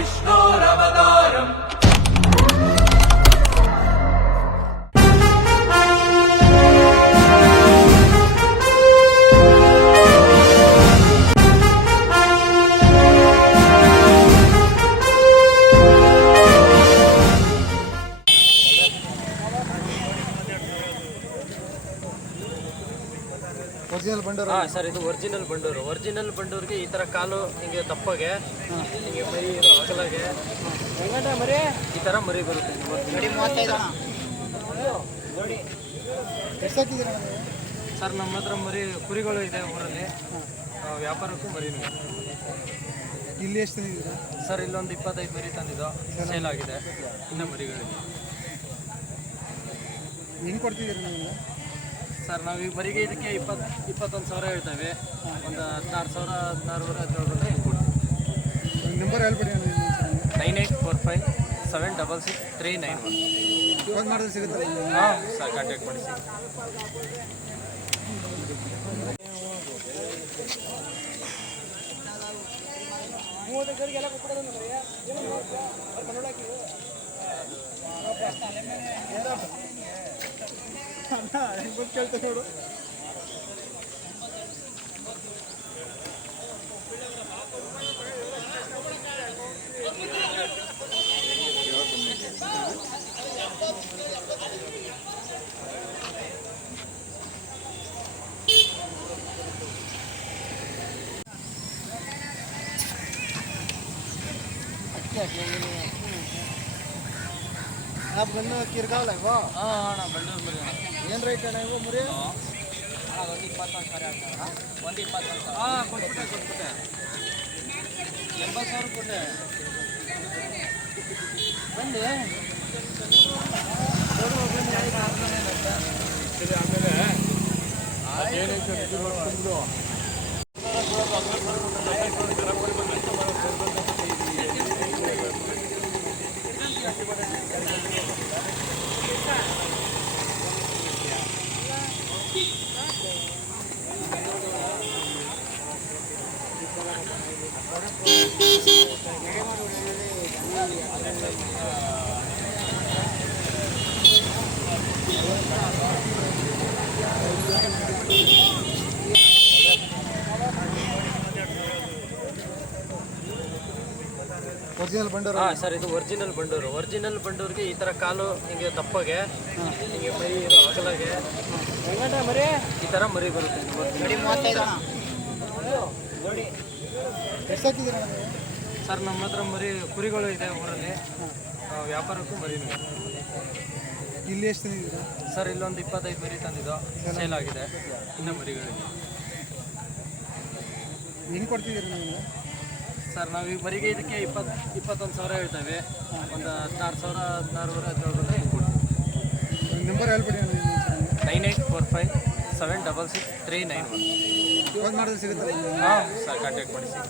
विष्णोरवतारम् original Bandur sir ಇದು original ಬಂಡೂರಿಗೆ ಈ ಥರ ಕಾಲು ಹಿಂಗೆ ದಪ್ಪಗೆ ಹಿಂಗೆ ಮರಿ ಇರೋ ಅಗಲಗೆ ಈ ಥರ ಮರಿ ಬರುತ್ತೆ. ಎಷ್ಟು ಹಾಕಿದ್ದೀರಾ ಸರ್ ನಮ್ಮ ಹತ್ರ ಮರಿ ಕುರಿಗಳು ಇದೆ ಊರಲ್ಲಿ, ವ್ಯಾಪಾರಕ್ಕೂ ಮರಿನೂ. ಇಲ್ಲಿ ಎಷ್ಟು ತಂದಿದ್ದೀರಾ ಸರ್ ಇಲ್ಲೊಂದು 25 ಮರಿ ತಂದಿದ್ದು ಸೇಲ್ ಆಗಿದೆ, ಇನ್ನೂ ಮರಿಗಳಿದೆ. ಹೆಂಗೆ ಕೊಡ್ತಿದ್ದೀರಾ ನೀವು? ಸರ್ ನಾವು ಈಗ ಮರಿಗೆ ಇದಕ್ಕೆ 21,000 ಹೇಳ್ತೇವೆ, ಒಂದು 16,000 16,000 ಹಿಂಗೆ ಕೊಡ್ತೀವಿ. ನಂಬರ್ ಹೇಳ್ಬಿಡಿ. 9845766391. ಇವಾಗ ಮಾಡಿದ್ರೆ ಸಿಗುತ್ತೆ. ಹಾಂ ಸರ್, ಕಾಂಟ್ಯಾಕ್ಟ್ ಮಾಡಿ ಸರ್. ಕೇಳ್ತಾ ನೋಡು. आप गन्ना किरगाव लगवा ಅಣ್ಣ ಬಂಡೂರು ಮರಿ ಏನು ರೇಟ್ ಅಣ್ಣ ಇವು ಮುರಿ? ಒಂದು 21,000 ಆಗ್ತದೆ. ಒಂದು 21,000 ಕೊಟ್ಬಿಟ್ಟೆ 80,000 ಕೊಟ್ಟೆ ಬಂದು ಒರಿಜಿನಲ್ ಬಂಡೂರು ಸರ್ ಇದು ಒರಿಜಿನಲ್ ಬಂಡೂರಿಗೆ ಈ ಥರ ಕಾಲು ಹಿಂಗೆ ದಪ್ಪಗೆ ಹಿಂಗೆ ಮರಿ ಇರೋ ಅಗಲಗೆ ಈ ಥರ ಮರಿ ಬರುತ್ತೆ. ಎಷ್ಟು ಹಾಕಿದ್ದೀರಾ ಸರ್ ನಮ್ಮ ಹತ್ರ ಮರಿ ಕುರಿಗಳು ಇದೆ ಊರಲ್ಲಿ, ವ್ಯಾಪಾರಕ್ಕೂ ಮರಿನೂ. ಇಲ್ಲಿ ಎಷ್ಟು ತಂದಿದ್ದೀರಾ? ಸರ್ ಇಲ್ಲೊಂದು 25 ಮರಿ ತಂದಿದ್ದು ಸೇಲ್ ಆಗಿದೆ, ಇನ್ನೂ ಮರಿಗಳಿದೆ. ಹೆಂಗೆ ಕೊಡ್ತಿದ್ದೀರಾ ನೀವು? ಸರ್ ನಾವು ಈಗ ಮರಿಗೆ ಇದಕ್ಕೆ 21,000 ಹೇಳ್ತೇವೆ, ಒಂದು 16,000 ಹಿಂಗೆ ಕೊಡ್ತೀವಿ. ನಂಬರ್ ಹೇಳ್ಬಿಡಿ. 9845766391. ಇವಾಗ ಮಾಡಿದ್ರೆ ಸಿಗುತ್ತೆ. ಹಾಂ ಸರ್, ಕಾಂಟ್ಯಾಕ್ಟ್ ಮಾಡಿ ಸರ್.